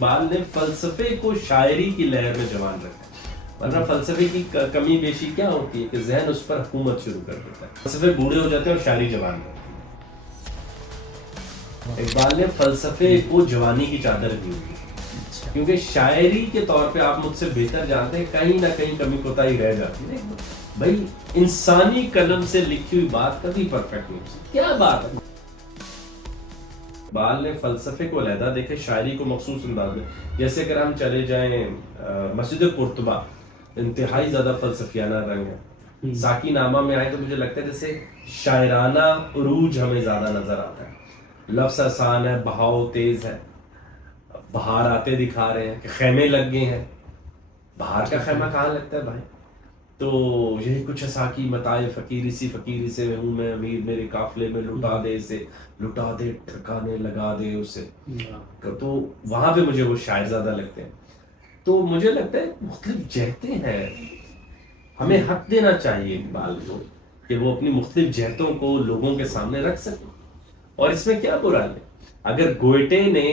اقبال نے فلسفے کو شاعری کی لہر میں جوان رکھا ہے، ورنہ فلسفے کی کمی بیشی کیا ہوتی ہے کہ ذہن اس پر حکومت شروع کر دیتا ہے، فلسفے بوڑھے ہو جاتے ہیں اور شاعری جوان رہتی ہے۔ اقبال نے فلسفے کو جوانی کی چادر دی ہوئی ہے، کیونکہ شاعری کے طور پہ آپ مجھ سے بہتر جانتے ہیں کہیں نہ کہیں کمی کوتاہی رہ جاتی ہے بھائی، انسانی قلم سے لکھی ہوئی بات کبھی پرفیکٹ نہیں ہوتی، کیا بات ہے۔ اقبال نے فلسفے کو علیحدہ دیکھے، شاعری کو مخصوص انداز میں، جیسے اگر ہم چلے جائیں مسجد قرطبہ، انتہائی زیادہ فلسفیانہ رنگ ہے، ساکی نامہ میں آئے تو مجھے لگتا ہے جیسے شاعرانہ عروج ہمیں زیادہ نظر آتا ہے، لفظ آسان ہے، بہاؤ تیز ہے، بہار آتے دکھا رہے ہیں کہ خیمے لگ گئے ہیں، بہار کا خیمہ کہاں لگتا ہے بھائی، تو یہی کچھ ساکی متائے فقیری سے ہوں میں امیر، میرے قافلے میں لٹا دے ٹھکانے لگا دے اسے، تو وہاں پہ مجھے وہ شاعر زیادہ لگتے ہیں۔ تو مجھے لگتا ہے مختلف جہتیں ہیں، ہمیں حق دینا چاہیے اقبال کو کہ وہ اپنی مختلف جہتوں کو لوگوں کے سامنے رکھ سکیں، اور اس میں کیا برائی ہے؟ اگر گوئٹے نے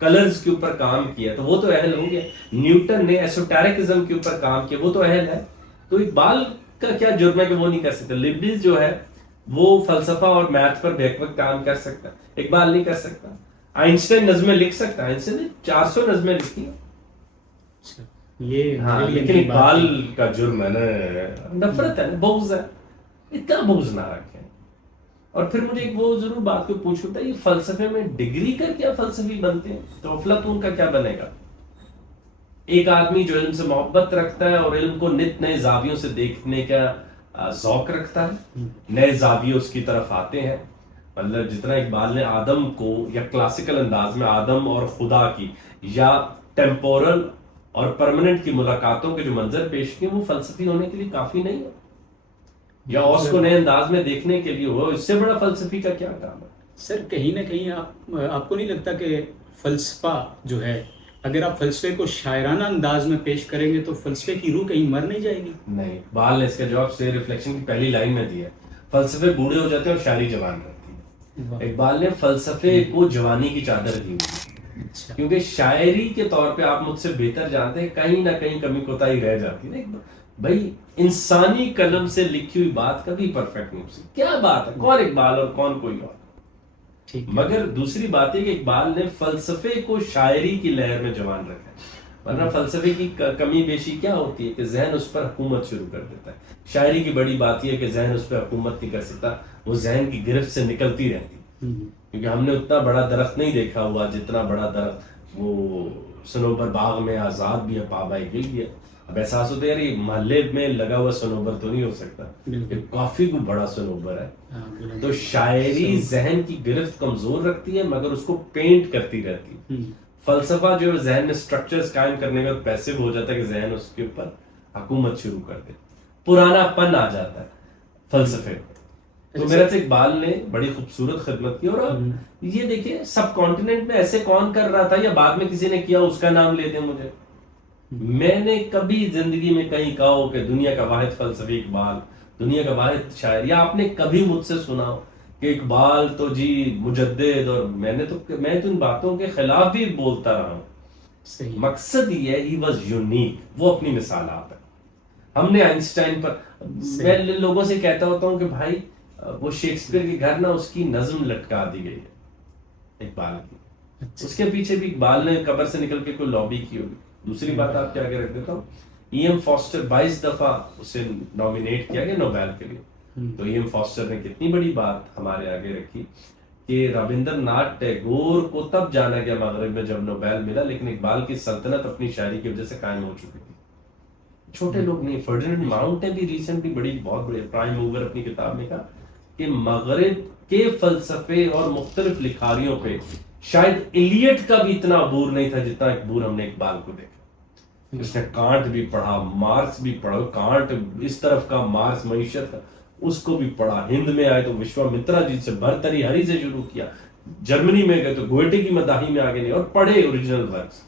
کلرز کے اوپر کام کیا تو وہ تو اہل ہو گیا، نیوٹن نے ایسوٹیرکزم کے اوپر کام کیا، وہ تو اہل ہے، تو اقبال کا کیا جرم ہے کہ وہ نہیں کر سکتا؟ لیبنیز جو ہے وہ فلسفہ اور میتھ پر بیک وقت کام کر سکتا، اقبال نہیں کر سکتا۔ آئنسٹائن نظمیں لکھ سکتا، آئنسٹائن نے 400 نظمیں لکھی ہیں، لیکن اقبال کا جرم ہے نا نفرت ہے، بغض ہے، اتنا بغض نہ رکھیں۔ اور پھر مجھے ایک وہ ضرور بات کو پوچھتا ہے، یہ فلسفے میں ڈگری کر کیا فلسفی بنتے ہیں، تو افلاطون کا کیا بنے گا؟ ایک آدمی جو علم سے محبت رکھتا ہے اور علم کو نت نئے زاویوں سے دیکھنے کا ذوق رکھتا ہے، نئے زاویے اس کی طرف آتے ہیں، مطلب جتنا اقبال نے آدم کو یا کلاسیکل انداز میں آدم اور خدا کی یا ٹیمپورل اور پرماننٹ کی ملاقاتوں کے جو منظر پیش کیے، وہ فلسفی ہونے کے لیے کافی نہیں ہے، یا اس کو نئے انداز میں دیکھنے کے لیے ہو، اس سے بڑا فلسفی کا کیا کام ہے؟ سر کہیں نہ کہیں آپ کو نہیں لگتا کہ فلسفہ جو ہے، اگر آپ فلسفے کو شاعرانہ انداز میں پیش کریں گے تو فلسفے کی روح کہیں مر نہیں جائے گی؟ نہیں، اقبال نے اس کا جواب سے ریفلیکشن کی پہلی لائن میں دیا، فلسفے بوڑھے ہو جاتے ہیں اور شاعری جوان رہتی ہے۔ اقبال نے فلسفے کو جوانی کی چادر دی ہوئی ہے، کیونکہ شاعری کے طور پہ آپ مجھ سے بہتر جانتے ہیں کہیں نہ کہیں کمی کوتاہی رہ جاتی ہے بھائی، انسانی قلم سے لکھی ہوئی بات کبھی پرفیکٹ نہیں ہوتی، کیا بات ہے، کون اقبال اور کون کوئی اور۔ مگر دوسری بات ہے کہ اقبال نے فلسفے کو شاعری کی لہر میں جوان رکھا ہے، ورنہ فلسفے کی کمی بیشی کیا ہوتی ہے کہ ذہن اس پر حکومت شروع کر دیتا ہے۔ شاعری کی بڑی بات یہ ہے کہ ذہن اس پر حکومت نہیں کر سکتا، وہ ذہن کی گرفت سے نکلتی رہتی، کیونکہ ہم نے اتنا بڑا درخت نہیں دیکھا ہوا جتنا بڑا درخت وہ صنوبر باغ میں آزاد بھی ہے، پابائی گل بھی ہے۔ اب احساس ہوتا ہے یار یہ محلے میں لگا ہوا صنوبر تو نہیں ہو سکتا، یہ کافی کوئی بڑا صنوبر ہے۔ تو شاعری ذہن کی گرفت کمزور رکھتی ہے مگر اس کو پینٹ کرتی رہتی ہے، فلسفہ جو ذہن میں سٹرکچرز قائم کرنے کا پیسو ہو جاتا ہے کہ ذہن اس کے اوپر حکومت شروع کر دے، پرانا پن آ جاتا ہے فلسفے۔ تو میرا سے اقبال نے بڑی خوبصورت خدمت کی، اور یہ دیکھیں سب کانٹیننٹ میں ایسے کون کر رہا تھا یا بعد میں کسی نے کیا اس کا نام لے دیں مجھے، میں نے کبھی زندگی میں کہیں کہا ہو کہ دنیا کا واحد فلسفی اقبال، دنیا کا واحد شاعر، یا آپ نے کبھی مجھ سے سنا ہو کہ اقبال تو جی مجدد، اور میں تو ان باتوں کے خلاف بھی بولتا رہا ہوں۔ مقصد یہ ہے ہی واز یونیک، وہ اپنی مثال آپ ہے۔ ہم نے آئنسٹائن پر، میں لوگوں سے کہتا ہوتا ہوں کہ بھائی وہ شیکسپیئر کے گھر نا اس کی نظم لٹکا دی گئی ہے اقبال کی، اس کے پیچھے بھی اقبال نے قبر سے نکل کے کوئی لابی کی ہوگی۔ دوسری بات آپ کے آگے رکھ دیتا ہوں، ای ایم فاسٹر 22 دفعہ اسے نامینیٹ کیا گیا نوبیل کے لیے، تو ای ایم فاسٹر نے کتنی بڑی بات ہمارے آگے رکھی کہ رابندر ناتھ ٹیگور کو تب جانا گیا مغرب میں جب نوبیل ملا، لیکن اقبال کی سلطنت اپنی شاعری کی وجہ سے قائم ہو چکی تھی۔ چھوٹے لوگ نہیں، فرڈیننڈ ماؤنٹ نے بھی ریسنٹلی بہت بڑے پرائم موور اپنی کتاب میں کہا کہ مغرب کے فلسفے اور مختلف لکھاریوں پہ شاید ایلیٹ کا بھی اتنا عبور نہیں تھا جتنا عبور ہم نے اقبال کو دیکھا۔ اس نے کانٹ بھی پڑھا، مارکس بھی پڑھا، کانٹ اس طرف کا، مارکس معیشت کا، اس کو بھی پڑھا۔ ہند میں آئے تو وشوامترا جی سے برتری ہری سے شروع کیا، جرمنی میں گئے تو گوئٹے کی مداحی میں آگے نہیں، اور پڑھے اوریجنل ورکس۔